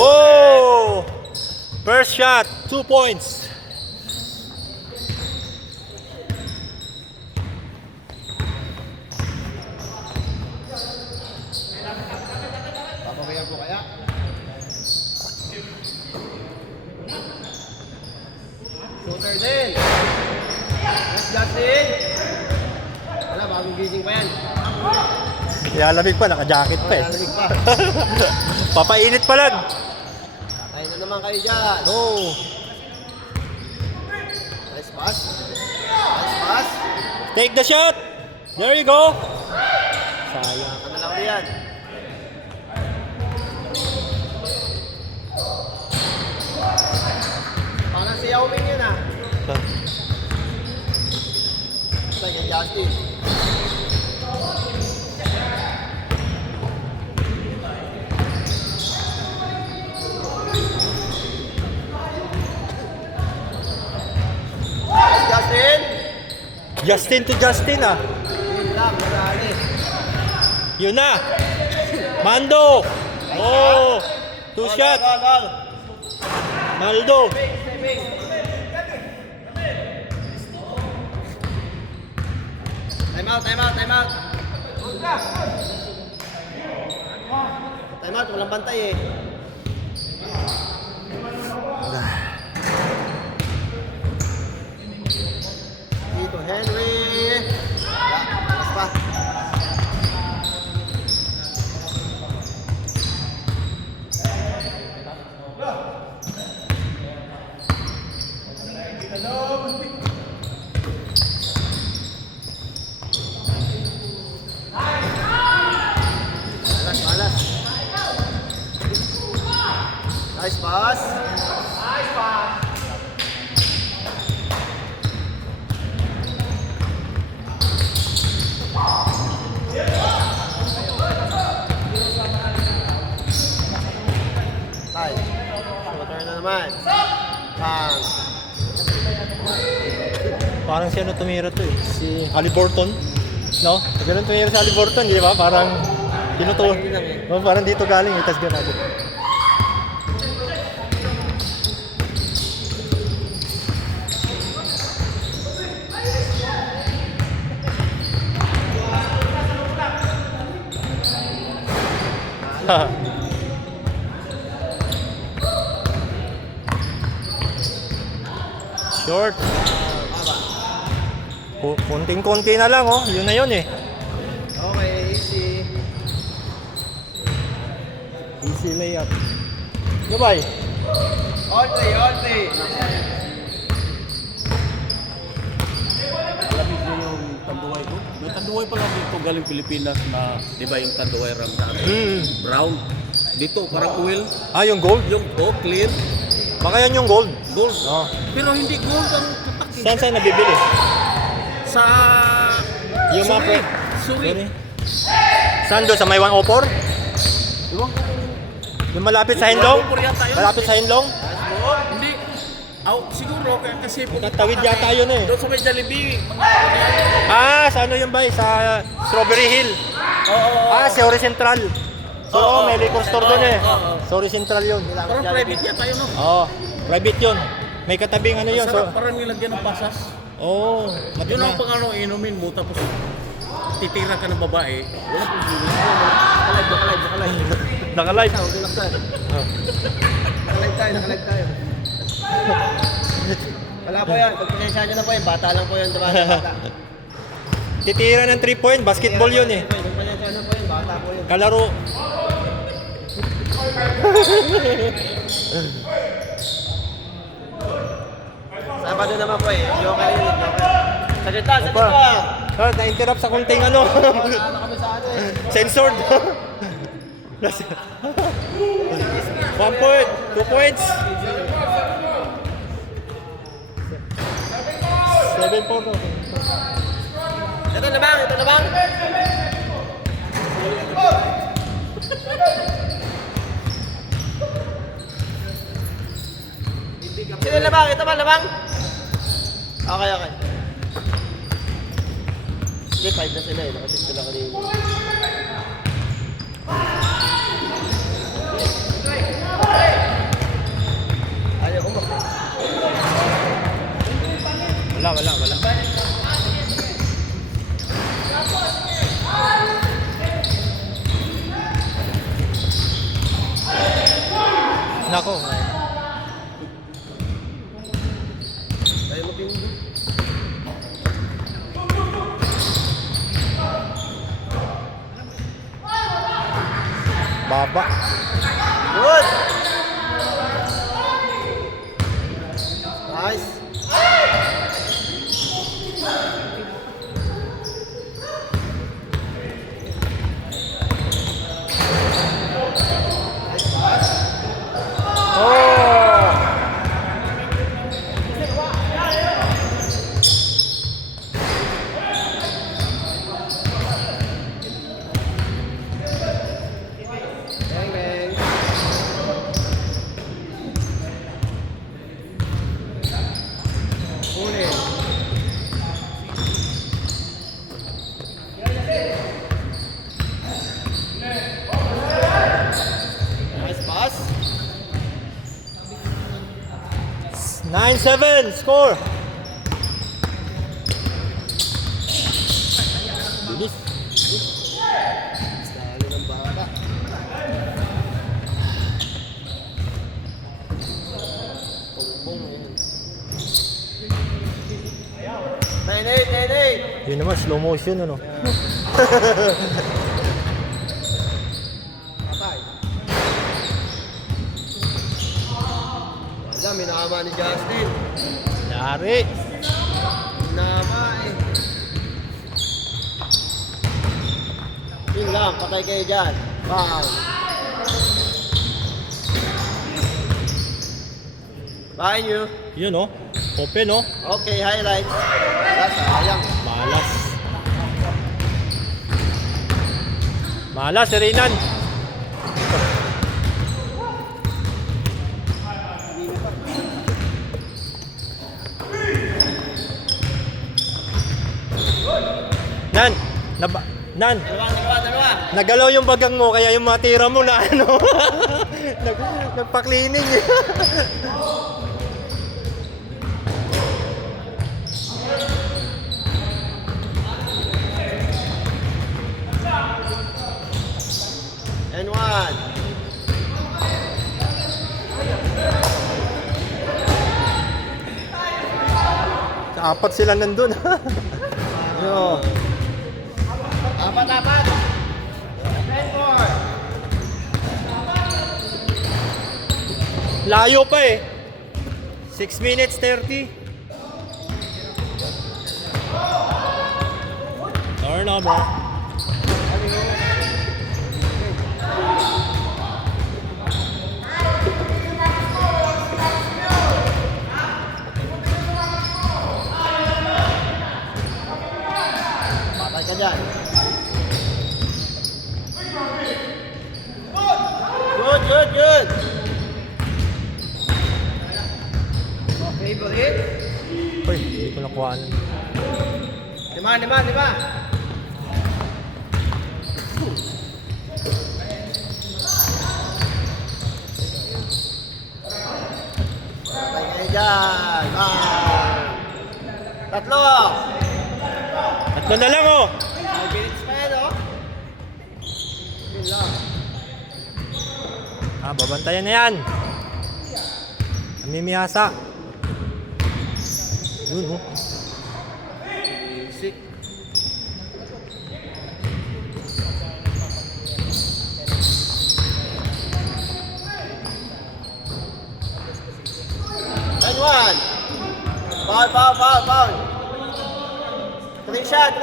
Oh! First shot, 2 points. Papabayaan ko kaya? Shooter din. Yes, Justin. Wala, bagong gising pa yan. Lalamig pa, naka-jacket pa eh. Lalamig pa. Papainit pa lang. Tayo na naman kayo dyan. Oh. Nice pass. Nice pass. Take the shot. There you go. Sayang. Ano lang yan? Parang si Yao Ming yun ah. Basta kay Justin. Justin! Justin to Justin ah. Yun lang, marami. Yun na. Mando. Oh. 2 shot. Maldo. Time out, time out, time out. Time out, walang bantay eh. Dito, Henry. Mas pa. Balas, balas. Nice pass. Nice pass. Tay. Shooter na naman. Bang. Parang si ano tumira to eh. Si Haliburton. No? Ganun tumira si Haliburton, di ba? Parang tinutuwa. Oh, parang dito galing eh. Tas ganun. Ha. Short. Konting-konti na lang oh. Yun na yun eh. Okay, easy. Easy layup. Goodbye. All day, all day. Alamig niyo yung tanduay ko. May tanduay pala dito galing Pilipinas na, di ba yung tanduay ram na brown. Dito parang oil. Ah, yung gold? Yung clear. Baka yan yung gold. Gold. Oh. Pero hindi gold ang tatak. Saan saan nabibili? Sa Yung mga Suri. Suri. Suri. Saan doon? Sa may 104? Diba? Yung malapit sa Henlong? Yung yata yun. Malapit sa Henlong? Hindi. Siguro kasi Tatawid yata yun eh. doon sa may Jollibee. Ah, sa ano yung bay? Sa Strawberry Hill. Oo. Ah, sa Ori Central. So, may liquor store doon eh. Sa Ori Central yun. Parang private yata yun, no? Oo, private yun. May katabing ano yun. So, Masarap, parang nilagyan ng pasas. oh, Yun ang matima. pang inumin mo, tapos titira ka ng babae. Wala pong Nakalive. Naka-live. Relax tayo. Nakalive tayo. Wala po yan. Pag pinensya nyo na po yan, bata lang po yan. Bata. Titira ng 3 point, basketball yun eh. Pag pinensya nyo po yan, bata po yun. Kalaro. Sabado naman po eh. Joker yun. Saglit pa. Ah, na-interrupt sa kunting ano. Ano kami sa ano eh. Censored. 1 point, 2 points. 7 po. Ito na bang? Sino labang? Ito ba labang? Okay. Hindi, 5 na sila eh. Nakasip sila kanina. Nako. Tayo mo pindi. Baba. Good! Nice! Oh! Bang, bang! Kunin! Nice pass! 9-7 score. Bilis. Dali ng bata. Pumpong yun. 9-8! Yun naman, slow motion ano. Patay. Wala, minama ni Justin. Yari. Minama eh. Yun lang, patay kayo dyan. Bang! Behind you. Yun oh. Open oh. Okay, highlights. That's sayang. Malas. Malas, si Renan. Nan, Nan, Dalawa. nagalaw yung bagang mo kaya yung matira mo na ano. Nagpa-cleaning eh. And one. Apat sila nandun. Yo. Apat. And four. Layo pa eh. 6 minutes 30. Turnover. Patay ka dyan. Good. Favorite? Uy, hindi ko nakuha. Lima. Patay kayo dyan. Bang! Tatlo. Tatlo na lang oh. 5 minutes pa yan, oh. Yun lang. Babantayan na yan. Namimiyasa. Yun oh. Music. And one. Foul. Three shot.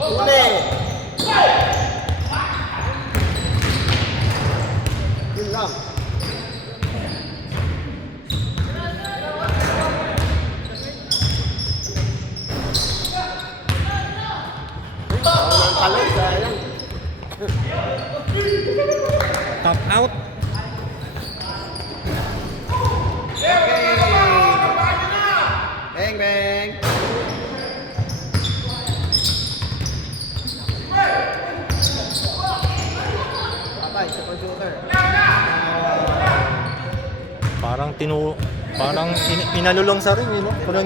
Uli. Yun lang. Ang talon, sayang. Top out. Okay. Bang. Patay, super shooter. Parang inalulong sa ring, you know? Parang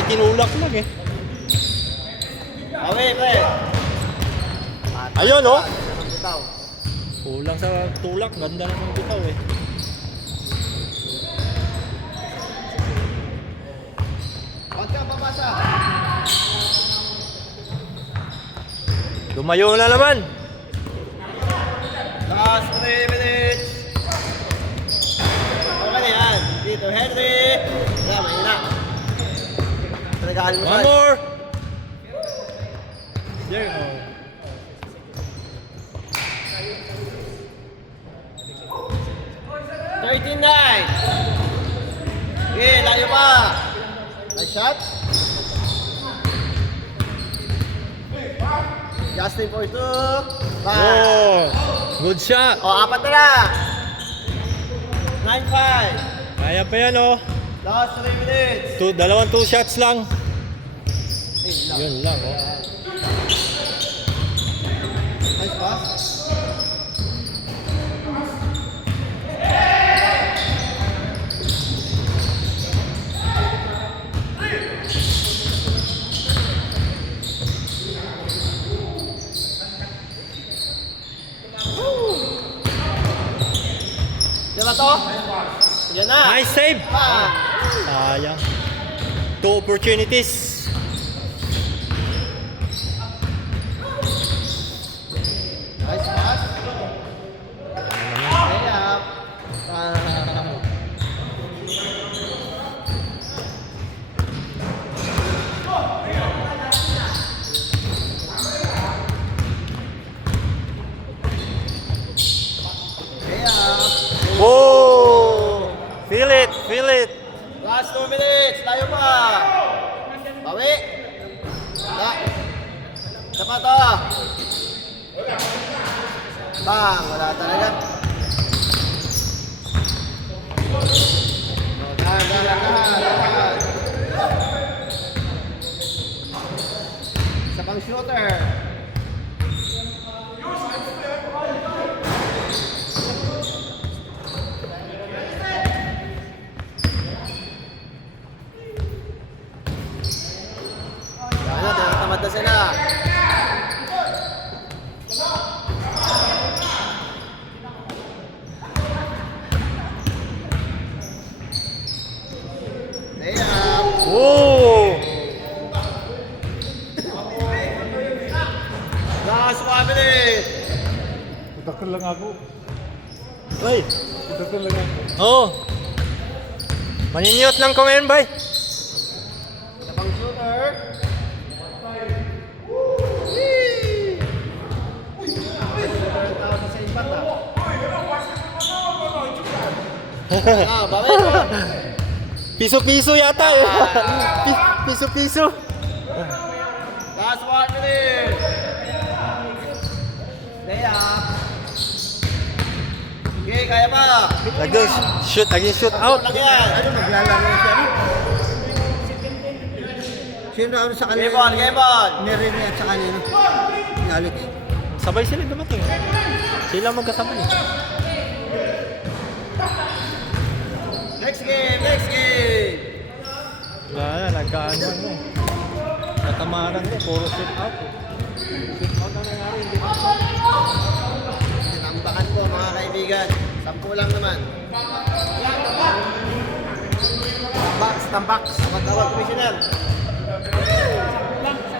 itinulak lang eh. Awi, pre. Ayun, oh. Bitaw. Kulang sa tulak, ganda naman bitaw eh. Huwag kang papasa. Lumayo na naman. Last 3 minutes. Okay na yan. Dito, Henry. Kaya, mahina. Talagaan mo One more. There. Oh. 13-9. Okay, layo pa. Nice shot. Justin for 2. Oh, good shot. O, 4 na lang. 9-5. Kaya pa yan oh. Last 3 minutes. Dalawang 2 shots lang. Yun lang oh. Nice pass. Diba to? Yan na. Nice save. Pa. Sayang. 2 opportunities. Nice pass. Layup. Layup. Whoa! Feel it, feel it. Last 2 minutes. Layo pa. Bawi. Isa pa to. Bang. Wala talaga. Dahan. Isa pang shooter. Ano, tinatamad na sila. Layup. Whoa! Last 1 minute. Putakal lang ako. Ay! Putakal lang ako. Oh! Maniniyot lang ko ngayon, bay. Isa pang shooter. Sa ipat bawi. Piso-piso yata eh. Piso-piso. Last 1 minute. Layup. Okay, kaya pa. Again shoot out. Lang yan. Ano maglalaro siya? Sino ano sa kanila? Game on. Nirene at sa kanino? Ni Alex. Sabay sila dumating. Sila magkasabay. Next game. Wala, nagkaano ano. Natamaran mo, puro shoot out. Shoot out na nangyari, hindi na. Tinambakan ko mga kaibigan. 10 lang naman. Tambaks. Tawag commissioner.